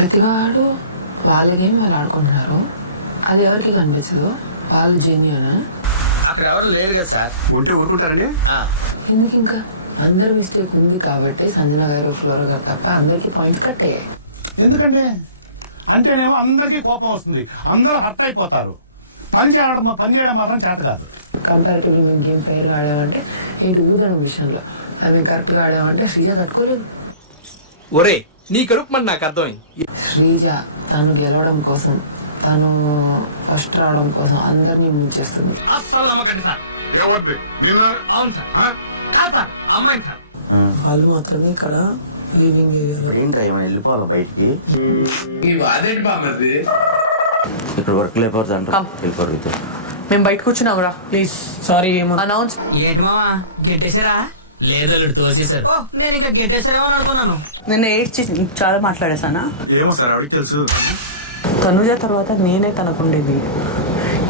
ప్రతివాడు వాళ్ళ గేమ్ వాళ్ళు ఆడుకుంటున్నారు, అది ఎవరికి కనిపించదు. వాళ్ళు జెన్యూనా? అక్కడ ఎవరు లేరు కదా సార్. ఉంటే ఊరుకుంటారండి. ఎందుకు ఇంకా అందరి మిస్టేక్ ఉంది కాబట్టి సంజన గారు ఫ్లోరా గారు తప్ప అందరికి పాయింట్స్ కట్ అయ్యాయి. ఎందుకండి అంటేనేమో అందరికీ కోపం వస్తుంది, అందరూ హర్ట్ అయిపోతారు. పని చేయడం మాత్రం చేత కాదు. కంపారిటివ్లీ మేము గేమ్ ఫెయిర్గా ఆడామంటే ఏంటి ఊదడం విషయంలో అది మేము కరెక్ట్గా ఆడామంటే శ్రీజ తట్టుకోలేదు. ఒరే నీ కడుపు మన నాకు అర్థమైంది. శ్రీజ తను గెలవడం కోసం, తను ఫస్ట్ రావడం కోసం అందరినీ ముంచేస్తుంది. అస్సలు నమ్మకండి సార్. ఎవరిది నిన్న? అవును సార్. కాదు సార్, అమ్మాయి సార్. వాళ్ళు మాత్రమే ఇక్కడ లివింగ్ ఏరియాలో. ఏంట్రా ఏమైనా వెళ్ళిపోవాలి బయటికి? అదేంటి బామ్మది ఇక్కడ వర్క్ లేకపోతే అంటారు వెళ్ళిపోరు. మేము బయట కూర్చున్నావురా ప్లీజ్. Sorry announce. ఏంటి మావా గెంటేశారా? లేదల్లుడు తోచేశారు. ఓ నేను ఇంకా గెంటేశారేమో అని అనుకున్నాను. నిన్న ఏడ్చి చాలా మాట్లాడేసానా? ఏమో సార్ ఆవిడకి తెలుసు. తనుజ తర్వాత నేనే తనకుండేది.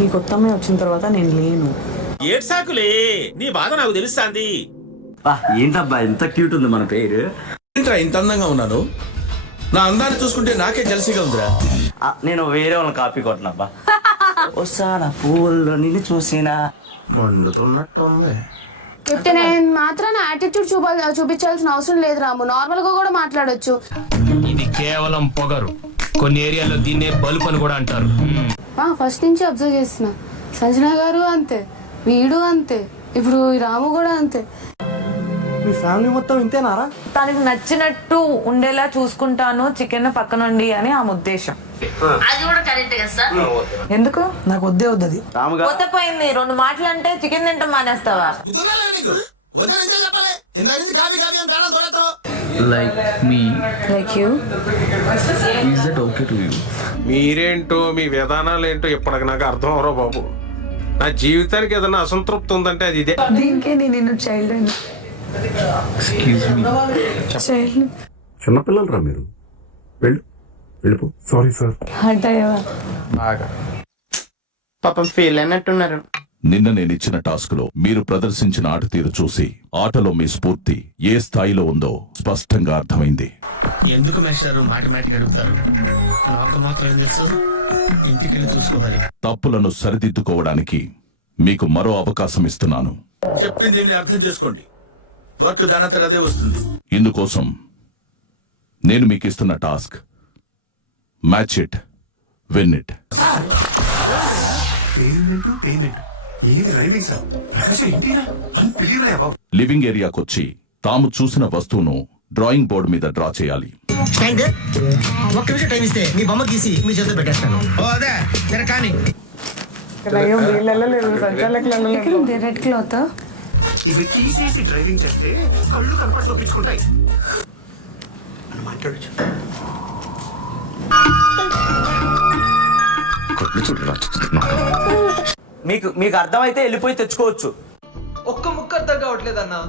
ఈ కొత్త అమ్మాయి వచ్చిన తర్వాత నేను లేను. ఏడ్ సాకులే, నీ బాధ నాకు తెలుస్తాంది. ఏంటబ్బా ఇంత క్యూట్ ఉంది మన పేరు. ఏంట్రా ఇంత అందంగా ఉన్నాను? నా అందాన్ని చూసుకుంటే నాకే జలసిగా ఉందిరా. నేను వేరే వాళ్ళని కాపీ కొట్టినబ్బా. వస్తానా పూల్లో నిన్ను చూసినా మండుతున్నట్టుంది. చెప్తే నేను మాత్రం యాటిట్యూడ్ చూపించాల్సిన అవసరం లేదు రాము, నార్మల్ గా కూడా మాట్లాడొచ్చు. ఇది కేవలం పొగరు. కొన్ని ఏరియాలో దీన్నే బలుపు అని కూడా అంటారు. ఫస్ట్ నుంచి అబ్జర్వ్ చేస్తున్నా, సంజన గారు అంతే, వీడు అంతే, ఇప్పుడు ఈ రాము కూడా అంతే. మీ ఫ్యామిలీ మొత్తం ఇంతేనారా? తనకి నచ్చినట్టు ఉండేలా చూసుకుంటాను చికెన్ పక్కనుండి అని ఆమె ఉద్దేశం. అది కూడా కరెక్ట్ కదా సార్. ఎందుకు? నాకు వద్దే వద్దది. కొత్త పోయింది 2 మాటలు అంటే చికెన్ తింటాం మానేస్తావా? Like you. మీరేంటో మీ విధానాలు ఏంటో ఇప్పటికి నాకు అర్థం అవరో బాబు. నా జీవితానికి ఏదైనా అసంతృప్తి ఉందంటే అది ఇదే. దీనికే నేను చైల్డ్ అయినా. చిన్నపిల్లలు రా మీరు. వెళ్ళిపో. Sorry sir. హర్ట్ అయ్యావా? పాపం ఫెయిల్ అయినట్టున్నారు. నిన్న నేనిచ్చిన టాస్క్ లో మీరు ప్రదర్శించిన ఆట తీరు చూసి ఆటలో మీ స్ఫూర్తి ఏ స్థాయిలో ఉందో స్పష్టంగా అర్థమైంది. ఎందుకు మేస్టారు మాటమాటిక్ అడుగుతారు? నాకు మాత్రం తెలుసు, ఇంటికెళ్ళి చూసుకోవాలి. తప్పులను సరిదిద్దుకోవడానికి మీకు మరో అవకాశం ఇస్తున్నాను. చెప్పింది అర్థం చేసుకోండి. వర్క్ దానంతట అదే వస్తుంది. ఇందుకోసం నేను మీకు ఇస్తున్న task match it, win it. Living ఏరియాకొచ్చి తాము చూసిన వస్తువును డ్రాయింగ్ బోర్డు మీద డ్రా చేయాలి. ఒక్క నిమిషం టైం ఇస్తే మీ బొమ్మ గీసి మీ చేతిలో పెట్టేస్తాను. కానీ రెడ్ క్లాత్ ఇవి తీసేసి డ్రైవింగ్ చేస్తే కళ్ళు కనపడి తప్పించుకుంటాయి. మాట్లాడచ్చు. మీకు అర్థమైతే వెళ్ళిపోయి తెచ్చుకోవచ్చు. ఒక్క ముక్క అర్థం కావట్లేదన్నా.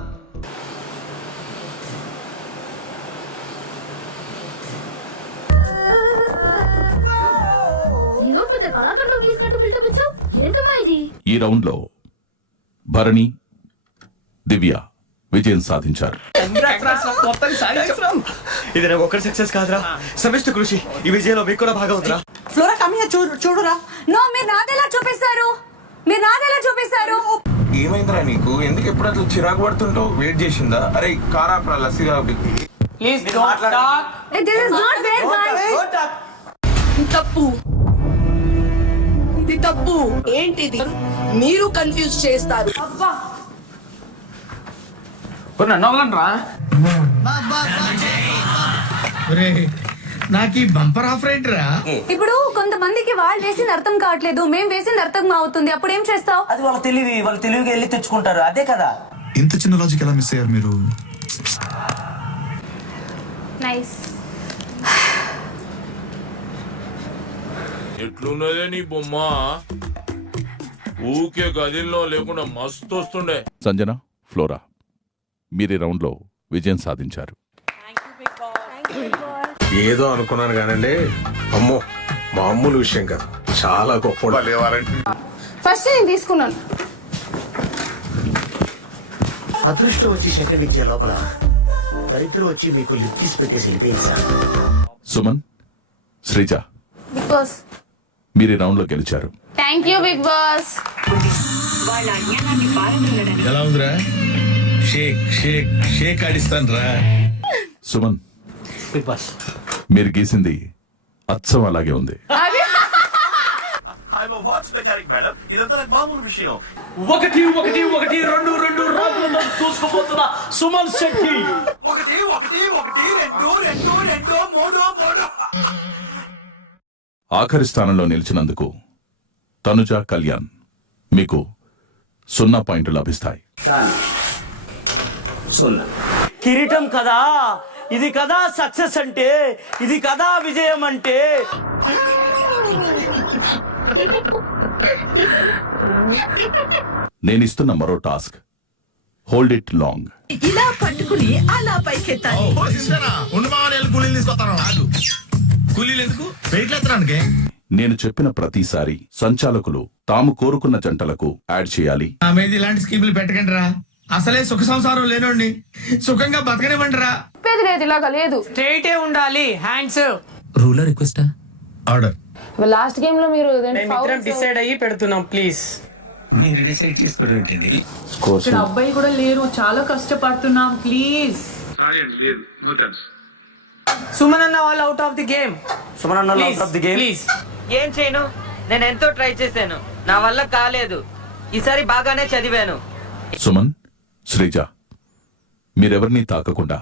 ఈ రౌండ్ లో భరణి, దివ్య విజయం సాధించారు. ఇది నాకు ఒక్కరి సక్సెస్ కాదురా, సమిష్టి కృషి. ఈ విజయంలో మీకు కూడా భాగం ఉందిరా. ఫ్లోరా కమ్మియా చూడురా. నో, మీరు నాదెలా చూపిస్తారు? ఏమైందిరా నీకు? ఎందుకు ఎప్పుడు అట్లా చిరాకు పడుతుంటావు? వెయిట్ చేసిందా? అరే కారా లస్సీగా please don't talk. This is not fair, guys. తప్పు, ఇది తప్పు. ఏంటిది? మీరు కన్ఫ్యూజ్ చేస్తారు. నాకు ఈ బంపర్ ఆఫర్ ఏంట్రా? ఇప్పుడు కొంతమందికి వాళ్ళు వేసింది అర్థం కావట్లేదు, మేము వేసింది అర్థం అవుతుంది, అప్పుడు ఏం చేస్తావు? అది వాళ్ళ తెలివిగా వెళ్ళి తెచ్చుకుంటారు, అదే కదా. ఇంత చిన్న లాజిక్ ఎలా మిస్ అయ్యారు మీరు? నైస్. ఎట్లున్నదే నీ బొమ్మ? ఊకే గదిలో లేకుండా మస్తు వస్తుండే. సంజన, ఫ్లోరా, మీరు ఈ రౌండ్ లో విజయం సాధించారు. ఏదో అనుకున్నాను కానండి, అమ్మో మామూలు విషయం కాదు, చాలా గొప్ప. ఫస్ట్ నేను తీసుకున్నాను. అదృష్టం వచ్చి సెకండ్ ఇచ్చే లోపల దరిద్రం వచ్చి మీకు లిప్ తీసి పెట్టేసి వెళ్ళిపోయింది sir. Suman, Sreeja, Bigg Boss. మీరు ఈ రౌండ్ లో గెలిచారు. Thank you Bigg Boss. ఎలా ఉందిరా? షేక్ షేక్ షేక్ ఆడిస్తాను రా. Suman, Bigg Boss. మీరు గీసింది అచ్చం అలాగే ఉంది. ఇదంతా నాకు మామూలు విషయం. ఒకటి ఒకటి ఒకటి రెండు రెండు రాజులను చూసుకోబోతున్న సుమన్ శెట్టి. ఒకటి ఒకటి ఒకటి రెండు రెండు రెండు మూడు మూడు. ఆఖరి స్థానంలో నిలిచినందుకు తనుజ, కళ్యాణ్ మీకు 0 పాయింట్లు లభిస్తాయి. కిరీటం కదా ఇది, కదా సక్సెస్ అంటే, ఇది కదా విజయం అంటే. నేనిస్తున్న మరో టాస్క్, హోల్డ్ ఇట్ లాంగ్. ఇలా పట్టుకుని అలా పైకెత్తాలి. కూలీలు తీసుకొస్తాను. కూలీలు ఎందుకు? వెయిట్లు ఎత్తడానికి. నేను చెప్పిన ప్రతిసారి సంచాలకులు తాము కోరుకున్న జంటలకు యాడ్ చేయాలి. నా మీద ఇలాంటి స్కీములు పెట్టకండి రా. అసలే సుఖ సంసారం లేనోడిని సుఖంగా బతకనివ్వండి రా. చెప్పేది లేదు, ఇలాగా లేదు. స్ట్రైటే ఉండాలి, హ్యాండ్స్. రూలర్ రిక్వెస్టా? ఆర్డర్. లాస్ట్ గేమ్ లో మీరు డిసైడ్ అయ్యి పెడుతున్నాం ప్లీజ్. మీరు డిసైడ్ చేసుకోవడం ఏంటండి? ఇక్కడ అబ్బాయి కూడా లేరు, చాలా కష్టపడుతున్నాం ప్లీజ్. సుమన్ అన్న వాళ్ళు out of the game. Suman అన్న out of the game. Please. ఏం చేయను, నేను ఎంతో ట్రై చేశాను, నా వల్ల కాలేదు. ఈసారి బాగానే చదివాను. సుమన్, శ్రీజ, మీరెవరినీ తాకకుండా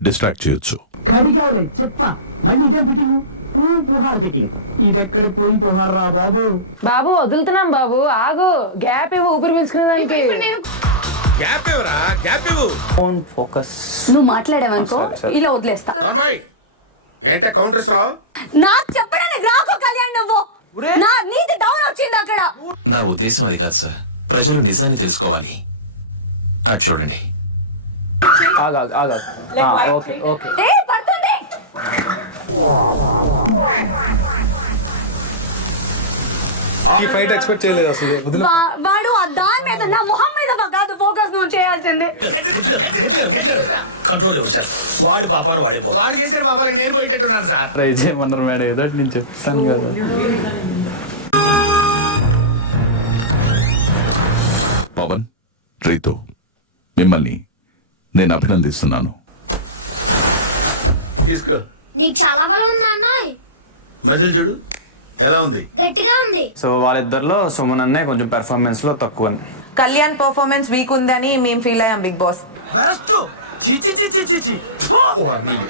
డిస్ట్రాక్ట్ చేయొచ్చు. బాబు వదులుతున్నాం బాబు, ఆగు. గ్యాప్ ఇవ్వు ఊపిరి పీల్చుకునే దానికి. గ్యాప్ ఇవ్వరా, గ్యాప్ ఇవ్వు. Phone focus. నువ్వు మాట్లాడావనుకో ఇలా వదిలేస్తా. ఏంటే కౌంటర్ ఇస్తున్నావు? నాకు చెప్పడానికి రాకు కళ్యాణ్, నువ్వు నా నీది డౌన్ వచ్చింది అక్కడ. నా ఉద్దేశం అది కాదు సార్, ప్రజలు నిజాన్ని తెలుసుకోవాలి. అది చూడండి. ఏ పడుతుంది. ఈ ఫైట్ ఎక్స్పెక్ట్ చేయలేదు అసలు. వాడు ఆ దాని మీద, నా మొహం మీద కాదు ఫోకస్ నువ్వు చేయాల్సింది. కంట్రోల్ ఇవ్వచ్చు సార్. వాడు పాపాను వాడే వాడు చేసిన పాపాలకి నేను పోయేటట్టున్నాను సార్. ట్రై చేయమన్నారు మేడం, ఏదో నేను చెప్తాను కదా. పవన్, రీతు, మిమ్మల్ని నేను అభినందిస్తున్నాను. తీసుకో. నీకు చాలా బలం ఉంది అన్నాయ్. మజిల్ చూడు ఎలా ఉంది. గట్టిగా ఉంది. సో వాళ్ళిద్దరిలో సుమన్ అన్నే కొంచెం పెర్ఫార్మెన్స్ లో తక్కువ. కళ్యాణ్ పర్ఫార్మెన్స్ వీక్ ఉందని మేము ఫీల్ అయ్యాం బిగ్ బాస్.